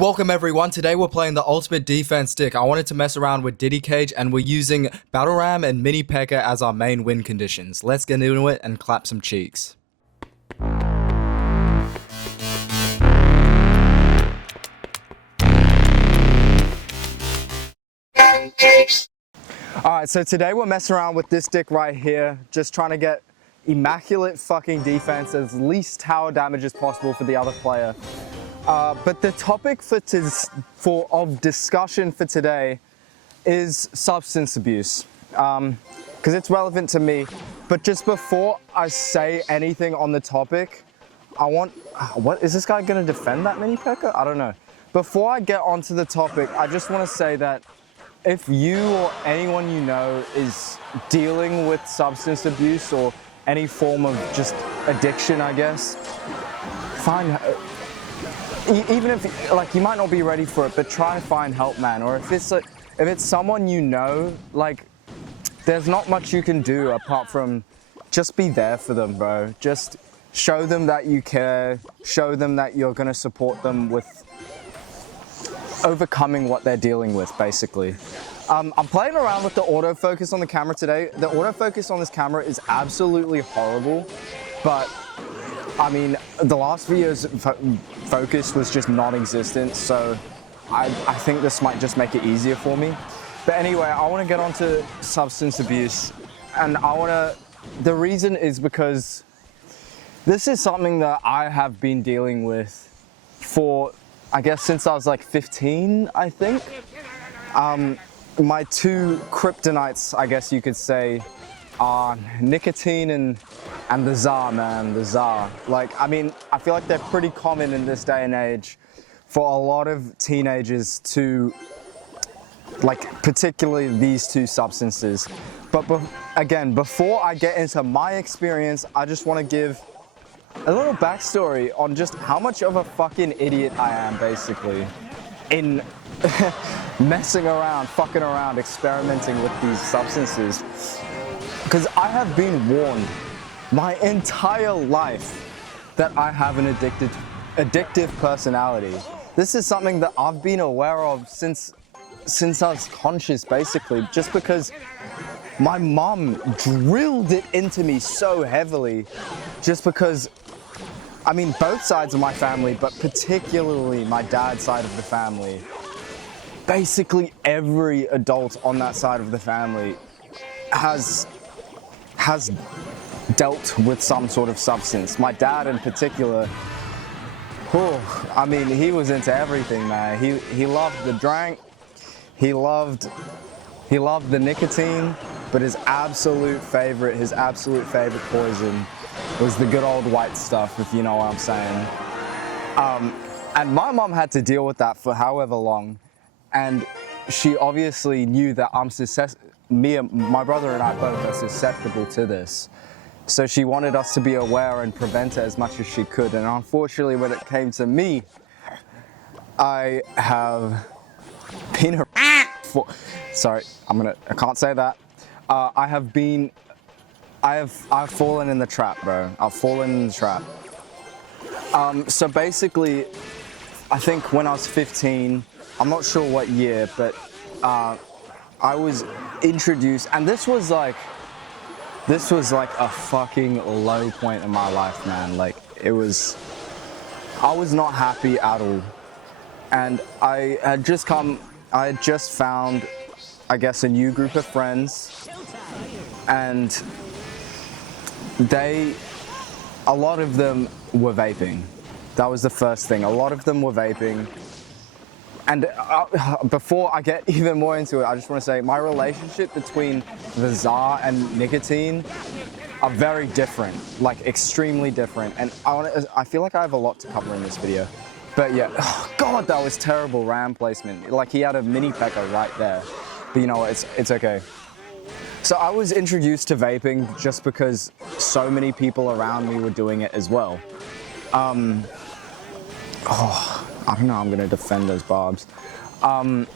Welcome everyone, today we're playing the Ultimate Defense Stick. I wanted to mess around with Diddy Cage and we're using Battle Ram and Mini P.E.K.K.A as our main win conditions. Let's get into it and clap some cheeks. Alright, so today we're messing around with this stick right here, just trying to get immaculate fucking defense, as least tower damage as possible for the other player. But the topic of discussion for today is substance abuse, because it's relevant to me. But just before I say anything on the topic, what is this guy gonna defend that Mini P.E.K.K.A? I don't know. Before I get onto the topic, I just want to say that if you or anyone you know is dealing with substance abuse or any form of just addiction, I guess, even if like you might not be ready for it, but try and find help, man. Or if it's someone you know, like there's not much you can do apart from just be there for them, bro. Just show them that you care, show them that you're gonna support them with overcoming what they're dealing with, basically. I'm playing around with the autofocus on the camera today. The autofocus on this camera is absolutely horrible, but I mean, the last video's focus was just non-existent, so I think this might just make it easier for me. But anyway, I want to get onto substance abuse, and the reason is because this is something that I have been dealing with for, I guess, since I was like 15, I think. My two kryptonites, I guess you could say, are nicotine and the Za, man, the Za. Like, I mean, I feel like they're pretty common in this day and age for a lot of teenagers to, like, particularly these two substances. But again, before I get into my experience, I just want to give a little backstory on just how much of a fucking idiot I am, basically, in messing around, fucking around, experimenting with these substances. Because I have been warned my entire life that I have an addictive personality. This is something that I've been aware of since I was conscious, basically, just because my mom drilled it into me so heavily, just because, I mean, both sides of my family, but particularly my dad's side of the family, basically every adult on that side of the family has dealt with some sort of substance. My dad in particular, I mean, he was into everything, man. He loved the drink, he loved the nicotine, but his absolute favorite poison was the good old white stuff, if you know what I'm saying. And my mom had to deal with that for however long, and she obviously knew that my brother and I both are susceptible to this. So she wanted us to be aware and prevent it as much as she could. And unfortunately, when it came to me, I have been sorry, I can't say that. I've fallen in the trap, bro. I've fallen in the trap. So basically, I think when I was 15, I'm not sure what year, but I was introduced, and this was like a fucking low point in my life, man. Like, I was not happy at all. And I had just found, I guess, a new group of friends, and a lot of them were vaping. That was the first thing. A lot of them were vaping. And before I get even more into it, I just want to say my relationship between the Za and nicotine are very different, like extremely different. And I feel like I have a lot to cover in this video. But yeah, oh God, that was terrible RAM placement. Like, he had a Mini P.E.K.K.A right there. But you know what, it's okay. So I was introduced to vaping just because so many people around me were doing it as well. I don't know how I'm gonna defend those barbs. And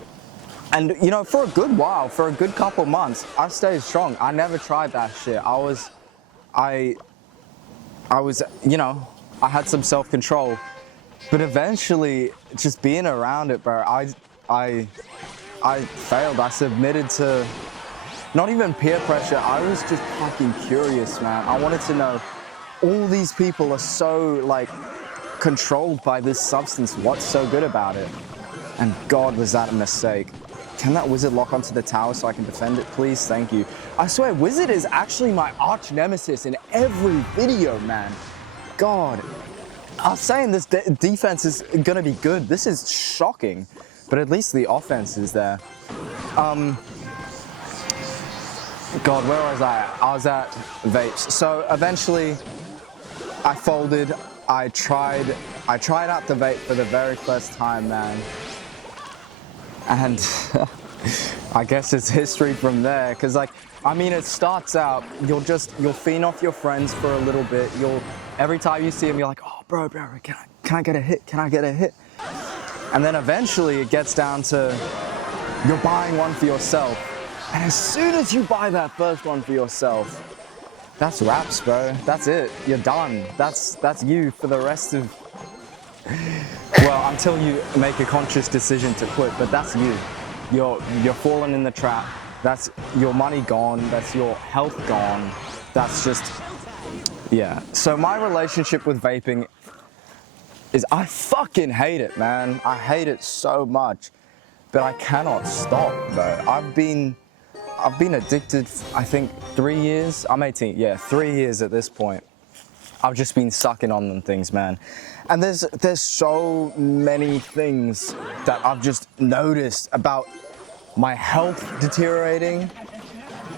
you know, for a good while, for a good couple months, I stayed strong. I never tried that shit. I was, you know, I had some self-control. But eventually, just being around it, bro, I failed. I submitted to not even peer pressure. I was just fucking curious, man. I wanted to know, all these people are so like controlled by this substance. What's so good about it? And God, was that a mistake. Can that wizard lock onto the tower so I can defend it, please? Thank you. I swear, wizard is actually my arch nemesis in every video, man. God. I was saying this defense is gonna be good. This is shocking, but at least the offense is there. God, where was I? I was at vapes. So eventually, I folded. I tried out the vape for the very first time, man. And I guess it's history from there. Cause like, I mean, it starts out, you'll feed off your friends for a little bit. Every time you see them, you're like, oh, bro, can I get a hit? Can I get a hit? And then eventually it gets down to, you're buying one for yourself. And as soon as you buy that first one for yourself, that's wraps, bro. That's it. You're done. That's you for the rest of, well, until you make a conscious decision to quit, but that's you. You're falling in the trap. That's your money gone. That's your health gone. That's just, yeah. So my relationship with vaping is, I fucking hate it, man. I hate it so much, but I cannot stop, bro. I've been addicted, I think 3 years. I'm 18, yeah, 3 years at this point. I've just been sucking on them things, man. And there's so many things that I've just noticed about my health deteriorating.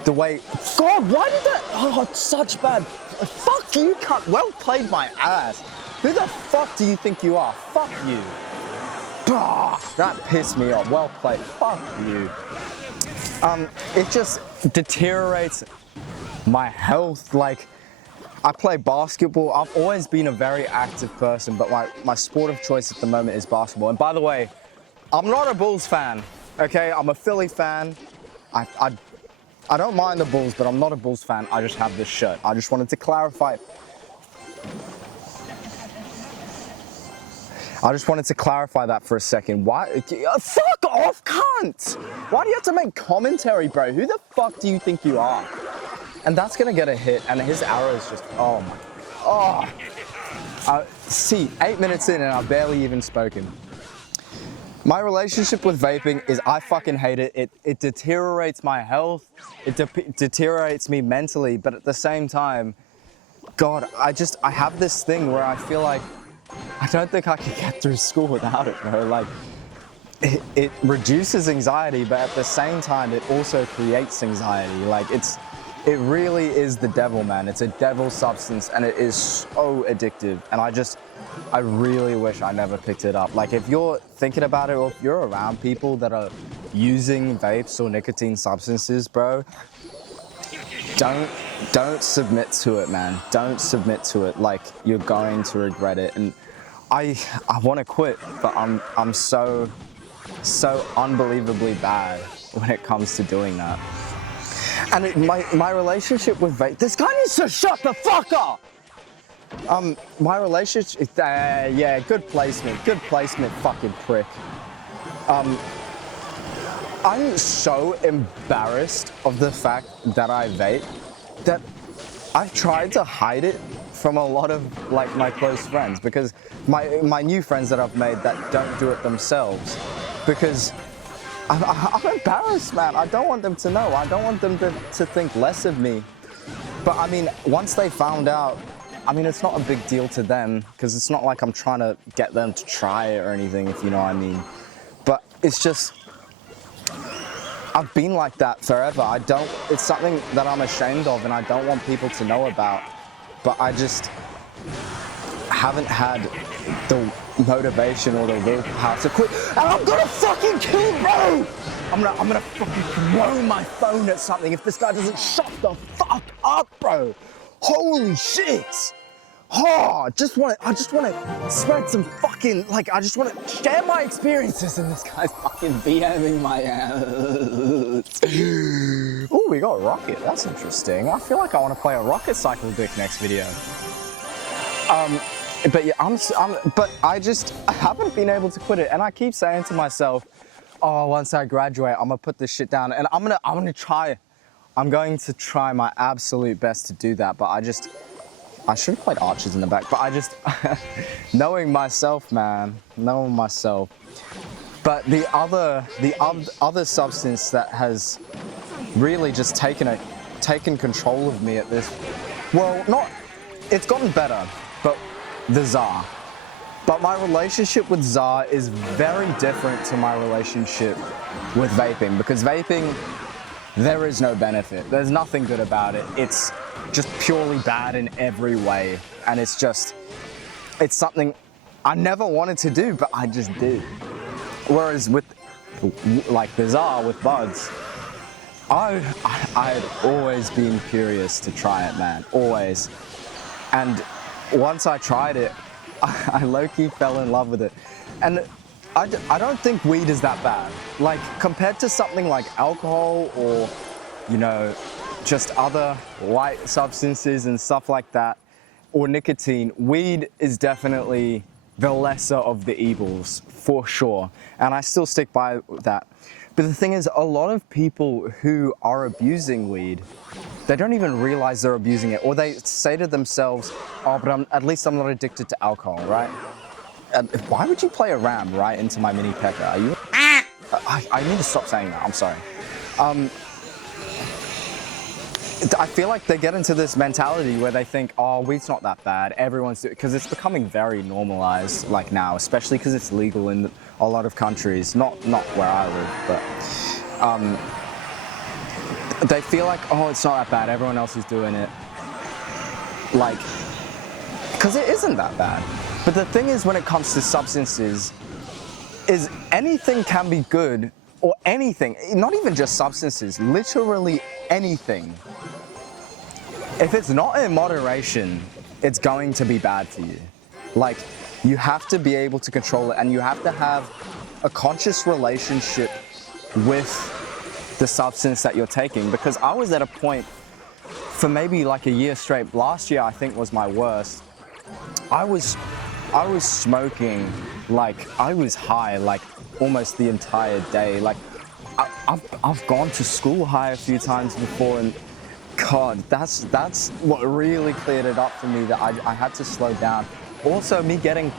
The way, God, why did that, oh, it's such bad. Fuck you, cunt. Well played my ass. Who the fuck do you think you are? Fuck you. That pissed me off. Well played. Fuck you. It just deteriorates my health. Like, I play basketball. I've always been a very active person, but my sport of choice at the moment is basketball. And by the way, I'm not a Bulls fan, okay? I'm a Philly fan. I don't mind the Bulls, but I'm not a Bulls fan. I just have this shirt. I just wanted to clarify. I just wanted to clarify that for a second. Why? Fuck off, cunt! Why do you have to make commentary, bro? Who the fuck do you think you are? And that's gonna get a hit, and his arrow is just, oh my, oh. See, 8 minutes in and I've barely even spoken. My relationship with vaping is, I fucking hate it. It deteriorates my health. It deteriorates me mentally, but at the same time, God, I have this thing where I feel like, I don't think I can get through school without it, bro. Like, it reduces anxiety, but at the same time, it also creates anxiety. Like, it really is the devil, man. It's a devil substance, and it is so addictive. And I really wish I never picked it up. Like, if you're thinking about it, or if you're around people that are using vapes or nicotine substances, bro, don't submit to it, man. Don't submit to it. Like, you're going to regret it. And I want to quit, but I'm so unbelievably bad when it comes to doing that. And my relationship with vape, this guy needs to shut the fuck up. My relationship, yeah, good placement, fucking prick. I'm so embarrassed of the fact that I vape that I've tried to hide it from a lot of like my close friends, because my new friends that I've made that don't do it themselves, because I'm embarrassed, man. I don't want them to know. I don't want them to think less of me. But I mean, once they found out, I mean, it's not a big deal to them, because it's not like I'm trying to get them to try it or anything, if you know what I mean. But it's just, I've been like that forever. It's something that I'm ashamed of and I don't want people to know about. But I just haven't had the motivation or the willpower to quit. And I'm gonna fucking kill bro! I'm gonna fucking throw my phone at something if this guy doesn't shut the fuck up, bro. Holy shit! Oh, I just wanna spread some fucking, like, I just wanna share my experiences, and this guy's fucking BMing my ass. Ooh, we got Rocket, that's interesting. I feel like I wanna play a Rocket Cycle deck next video. But yeah, but I haven't been able to quit it, and I keep saying to myself, oh, once I graduate, I'm gonna put this shit down, and I'm gonna try. I'm going to try my absolute best to do that, but I should have played Archers in the back, but knowing myself, man, knowing myself. But the other substance that has really just taken control of me at this, well, it's gotten better, but the Tsar. But my relationship with Tsar is very different to my relationship with vaping, because vaping, there is no benefit. There's nothing good about it. It's just purely bad in every way. And it's something I never wanted to do, but I just did. Whereas with, like the Tsar, with buds, I had always been curious to try it, man, always. And once I tried it, I low-key fell in love with it. And I don't think weed is that bad. Like, compared to something like alcohol or, you know, just other light substances and stuff like that, or nicotine, weed is definitely the lesser of the evils, for sure. And I still stick by that. But the thing is, a lot of people who are abusing weed, they don't even realize they're abusing it, or they say to themselves, oh, but at least I'm not addicted to alcohol, right? Why would you play a ram right into my mini P.E.K.K.A? Are you? I need to stop saying that, I'm sorry. I feel like they get into this mentality where they think, oh, weed's not that bad, everyone's doing it, because it's becoming very normalized, like now, especially because it's legal in a lot of countries, not where I live, but they feel like, oh, it's not that bad, everyone else is doing it, like, because it isn't that bad. But the thing is, when it comes to substances, is anything can be good, or anything, not even just substances, literally anything. If it's not in moderation, it's going to be bad for you. Like, you have to be able to control it, and you have to have a conscious relationship with the substance that you're taking. Because I was at a point for maybe like a year straight. Last year, I think, was my worst. I was smoking, like, I was high, like, almost the entire day. Like, I've gone to school high a few times before, and God, that's what really cleared it up for me, that I had to slow down. Also, me getting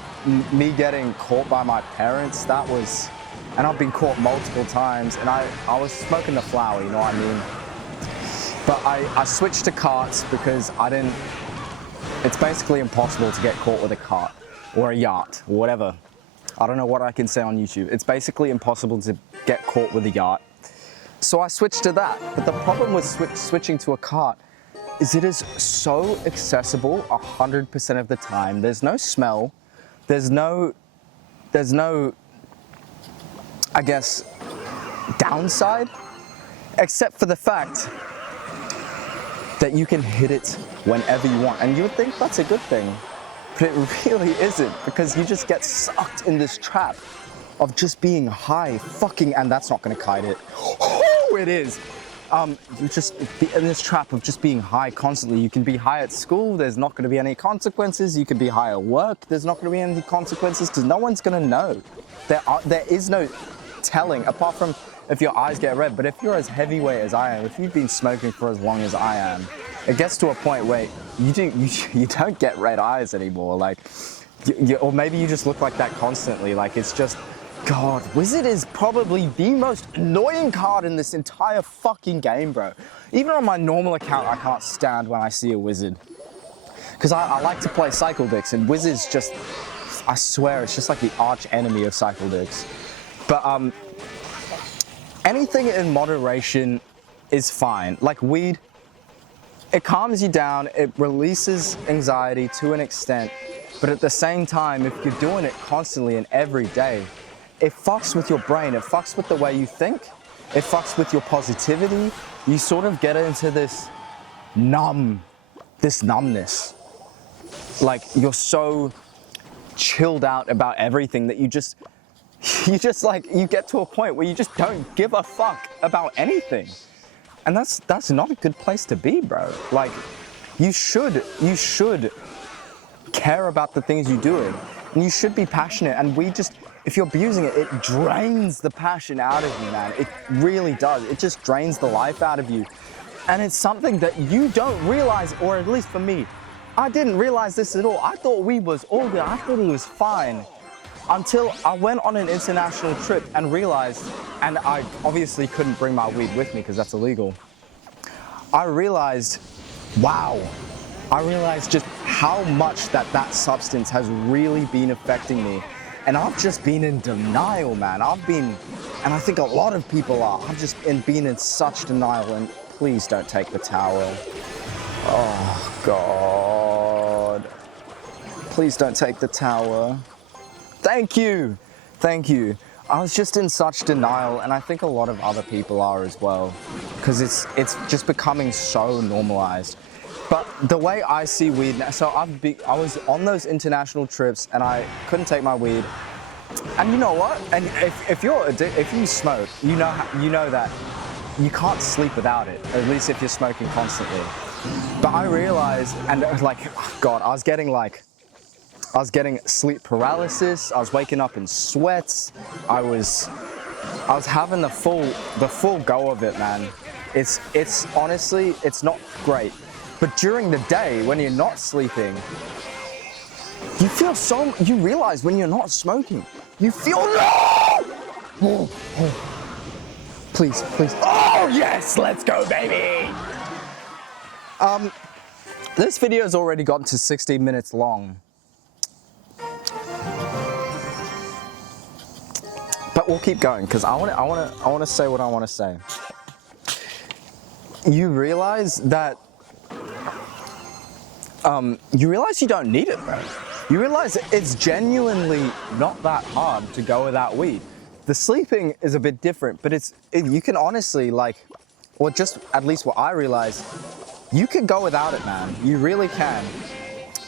caught by my parents, that was, and I've been caught multiple times, and I was smoking the flower, you know what I mean? But I switched to carts because it's basically impossible to get caught with a cart or a yacht or whatever. I don't know what I can say on YouTube. It's basically impossible to get caught with a yacht. So I switched to that. But the problem with switching to a cart is it is so accessible 100% of the time. There's no smell. There's no, I guess, downside, except for the fact that you can hit it whenever you want. And you would think that's a good thing, but it really isn't, because you just get sucked in this trap of just being high, and that's not gonna kite it. Oh, it is. You just be in this trap of just being high constantly. You can be high at school, there's not gonna be any consequences. You can be high at work, there's not gonna be any consequences, because no one's gonna know. There is no telling, apart from if your eyes get red. But if you're as heavyweight as I am, if you've been smoking for as long as I am, it gets to a point where you don't get red eyes anymore. Like, or maybe you just look like that constantly. Like, it's just, God, Wizard is probably the most annoying card in this entire fucking game, bro. Even on my normal account, I can't stand when I see a Wizard, because I like to play Cycle Dicks, and Wizard's just, I swear, it's just like the arch enemy of Cycle Dicks. But anything in moderation is fine. Like weed, it calms you down, it releases anxiety to an extent, but at the same time, if you're doing it constantly and every day, it fucks with your brain, it fucks with the way you think, it fucks with your positivity. You sort of get into this numbness. Like, you're so chilled out about everything that you get to a point where you just don't give a fuck about anything. And that's not a good place to be, bro. Like, you should care about the things you're doing. And you should be passionate. And weed just, if you're abusing it, it drains the passion out of you, man. It really does. It just drains the life out of you. And it's something that you don't realize, or at least for me, I didn't realize this at all. I thought weed was all good. I thought it was fine. Until I went on an international trip and realized, and I obviously couldn't bring my weed with me because that's illegal. I realized, wow, I realized just how much that substance has really been affecting me. And I've just been in denial, man. And I think a lot of people are. I've just been in such denial, and please don't take the towel. Oh, God. Please don't take the tower. Thank you. Thank you. I was just in such denial, and I think a lot of other people are as well, because it's just becoming so normalized. But the way I see weed now, so I was on those international trips, and I couldn't take my weed. And you know what? And if you smoke, you know that you can't sleep without it. At least if you're smoking constantly. But I realized, and like, oh God, I was getting sleep paralysis. I was waking up in sweats. I was having the full go of it, man. It's honestly, it's not great. But during the day, when you're not sleeping, you realize when you're not smoking, you feel no! Please. Oh yes, let's go, baby! This video's already gotten to 16 minutes long. But we'll keep going, because I want to say what I want to say. You realize that you don't need it, bro. You realize it's genuinely not that hard to go without weed. The sleeping is a bit different, but you can honestly, like, or just at least what I realized, you can go without it, man. You really can.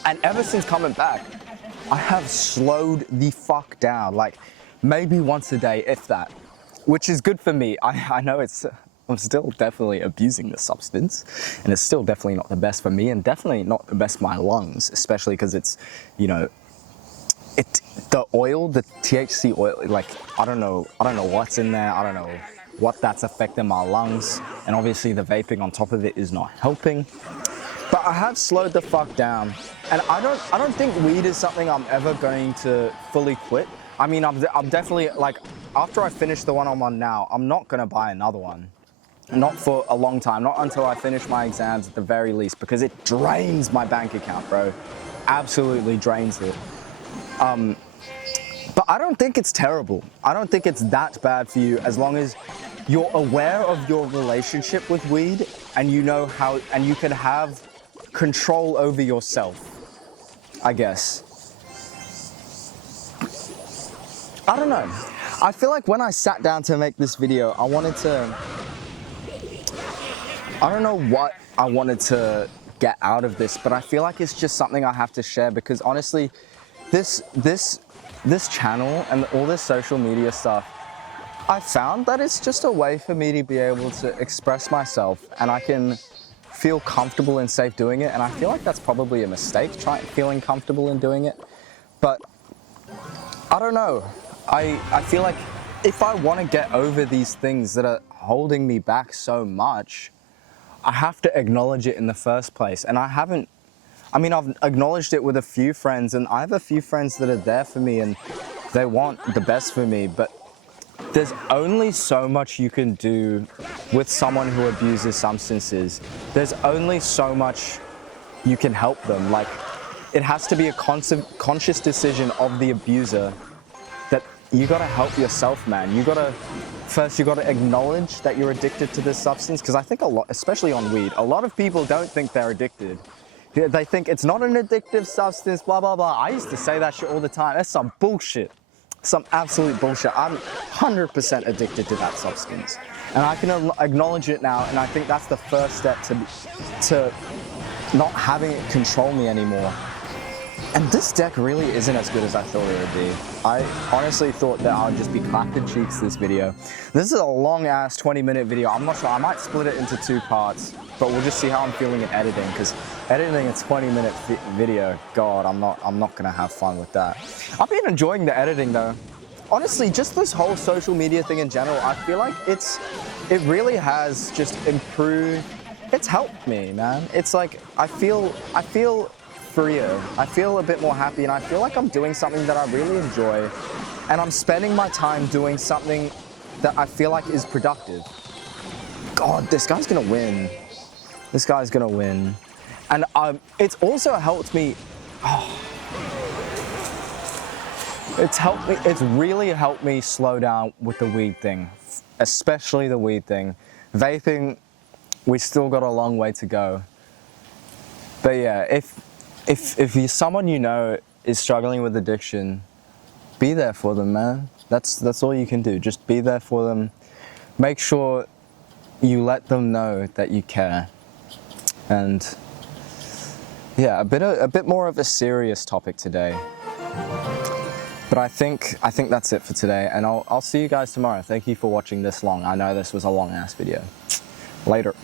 And ever since coming back, I have slowed the fuck down, like maybe once a day, if that, which is good for me. I know I'm still definitely abusing the substance, and it's still definitely not the best for me, and definitely not the best for my lungs, especially because it's, the oil, the THC oil, like, I don't know what's in there. I don't know what that's affecting my lungs, and obviously the vaping on top of it is not helping. But I have slowed the fuck down, and I don't think weed is something I'm ever going to fully quit. I mean, I'm definitely, like, after I finish the one I'm on now, I'm not gonna buy another one. Not for a long time, not until I finish my exams at the very least, because it drains my bank account, bro. Absolutely drains it. But I don't think it's terrible. I don't think it's that bad for you, as long as you're aware of your relationship with weed, and you know how, and you can have control over yourself, I guess. I don't know. I feel like when I sat down to make this video, I don't know what I wanted to get out of this, but I feel like it's just something I have to share, because honestly, this channel and all this social media stuff, I found that it's just a way for me to be able to express myself, and I can feel comfortable and safe doing it. And I feel like that's probably a mistake, feeling comfortable in doing it. But I don't know. I feel like if I want to get over these things that are holding me back so much, I have to acknowledge it in the first place. And I've acknowledged it with a few friends, and I have a few friends that are there for me and they want the best for me, but there's only so much you can do with someone who abuses substances. There's only so much you can help them. Like, it has to be a conscious decision of the abuser that you gotta help yourself, man. You gotta acknowledge that you're addicted to this substance, because I think a lot, especially on weed, a lot of people don't think they're addicted. They think it's not an addictive substance, blah, blah, blah. I used to say that shit all the time. That's some bullshit. Some absolute bullshit. I'm 100% addicted to that substance. And I can acknowledge it now, and I think that's the first step to not having it control me anymore. And this deck really isn't as good as I thought it would be. I honestly thought that I would just be clapping cheeks this video. This is a long ass 20-minute video. I'm not sure, I might split it into 2 parts, but we'll just see how I'm feeling in editing, because editing a 20-minute video, God, I'm not gonna have fun with that. I've been enjoying the editing though. Honestly, just this whole social media thing in general, I feel like it really has just improved. It's helped me, man. It's like, I feel freer. I feel a bit more happy, and I feel like I'm doing something that I really enjoy, and I'm spending my time doing something that I feel like is productive. God, this guy's gonna win. This guy's gonna win. And it's also helped me, it's really helped me slow down with the weed thing, especially the weed thing. Vaping, we still got a long way to go. But yeah, if you're someone you know is struggling with addiction, be there for them, man. That's all you can do. Just be there for them. Make sure you let them know that you care. And yeah, a bit more of a serious topic today. But I think that's it for today, and I'll see you guys tomorrow. Thank you for watching this long. I know this was a long ass video. Later.